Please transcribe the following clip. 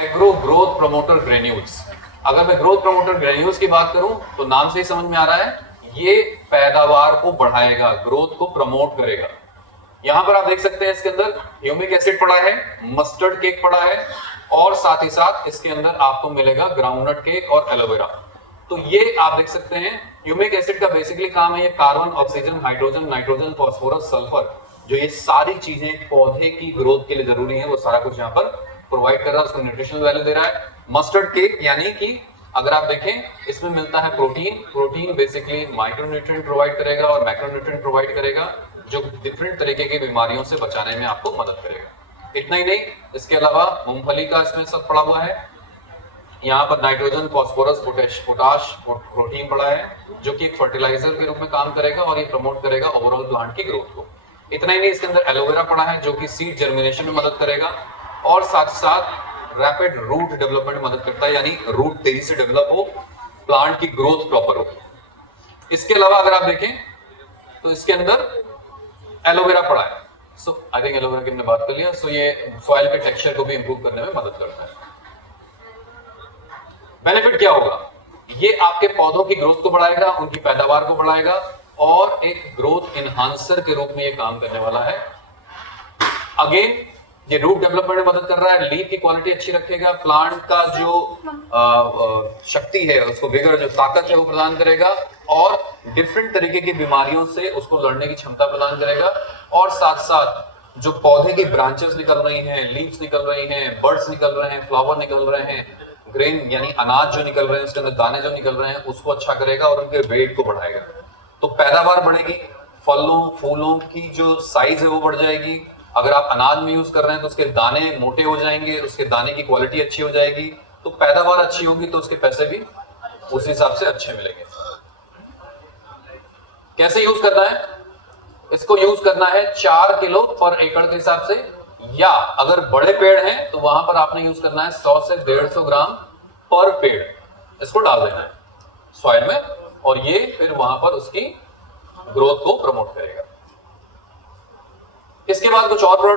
Agro growth promoter granules. अगर मैं growth promoter granules की बात करूं तो नाम से ही समझ में आ रहा है, ये पैदावार को बढ़ाएगा, ग्रोथ को प्रमोट करेगा। यहां पर आप देख सकते हैं इसके अंदर ह्यूमिक एसिड पड़ा है, मस्टर्ड केक पड़ा है और साथ ही साथ इसके अंदर आपको मिलेगा ग्राउंडनट केक और एलोवेरा। तो ये आप देख सकते हैं ह्यूमिक एसिड का बेसिकली काम है ये carbon, oxygen, hydrogen, nitrogen, phosphorus, sulphur, जो ये सारी चीजें पौधे की ग्रोथ के लिए जरूरी है वो सारा कुछ यहाँ पर प्रोवाइड कर रहा है, उसको न्यूट्रिशनल वैल्यू दे रहा है। मस्टर्ड केक यानी कि अगर आप देखें इसमें मिलता है protein, protein basically micronutrient provide करेगा और मैक्रोन्यूट्रिएंट प्रोवाइड करेगा जो डिफरेंट तरीके की बीमारियों से बचाने में आपको मदद करेगा। इतना ही नहीं, इसके अलावा मूंगफली का इसमें सब पड़ा हुआ है, यहाँ पर नाइट्रोजन, फास्फोरस, पोटाश, प्रोटीन पड़ा है जो कि एक फर्टिलाइजर के रूप में काम करेगा और ये प्रमोट करेगा ओवरऑल प्लांट की ग्रोथ को। इतना ही नहीं, इसके अंदर एलोवेरा पड़ा है जो कि सीड जर्मिनेशन में मदद करेगा और साथ साथ रैपिड रूट डेवलपमेंट में मदद करता है, यानी रूट तेजी से डेवलप हो, प्लांट की ग्रोथ प्रॉपर हो। इसके अलावा अगर आप देखें तो इसके अंदर एलोवेरा पड़ा है, सो आई थिंक एलोवेरा की हमने बात कर लिया। सो ये सॉइल के टेक्सचर को भी इंप्रूव करने में मदद करता है। बेनिफिट क्या होगा? ये आपके पौधों की ग्रोथ को बढ़ाएगा, उनकी पैदावार को बढ़ाएगा और एक ग्रोथ एनहांसर के रूप में ये काम करने वाला है। अगेन ये रूट डेवलपमेंट में मदद कर रहा है, लीफ की क्वालिटी अच्छी रखेगा, प्लांट का जो शक्ति है, उसको विगर, जो ताकत है वो प्रदान करेगा और डिफरेंट तरीके की बीमारियों से उसको लड़ने की क्षमता प्रदान करेगा। और साथ साथ जो पौधे की ब्रांचेस निकल रही हैं, लीव्स निकल रही हैं, बर्ड्स निकल रहे हैं, फ्लावर निकल रहे हैं, ग्रेन यानी अनाज जो निकल रहे हैं, उसके अंदर दाने जो निकल रहे हैं, उसको अच्छा करेगा और उनके वेट को बढ़ाएगा। तो पैदावार बढ़ेगी, फलों फूलों की जो साइज है वो बढ़ जाएगी। अगर आप अनाज में यूज कर रहे हैं तो उसके दाने मोटे हो जाएंगे, उसके दाने की क्वालिटी अच्छी हो जाएगी, तो पैदावार अच्छी होगी तो उसके पैसे भी उस हिसाब से अच्छे मिलेंगे। कैसे यूज करना है? इसको यूज करना है 4 किलो पर एकड़ के हिसाब से, या अगर बड़े पेड़ हैं तो वहां पर आपने यूज करना है 100 से 150 ग्राम पर पेड़। इसको डाल देना है सॉइल में और ये फिर वहां पर उसकी ग्रोथ को प्रमोट करेगा। इसके बाद कुछ और प्रोडक्ट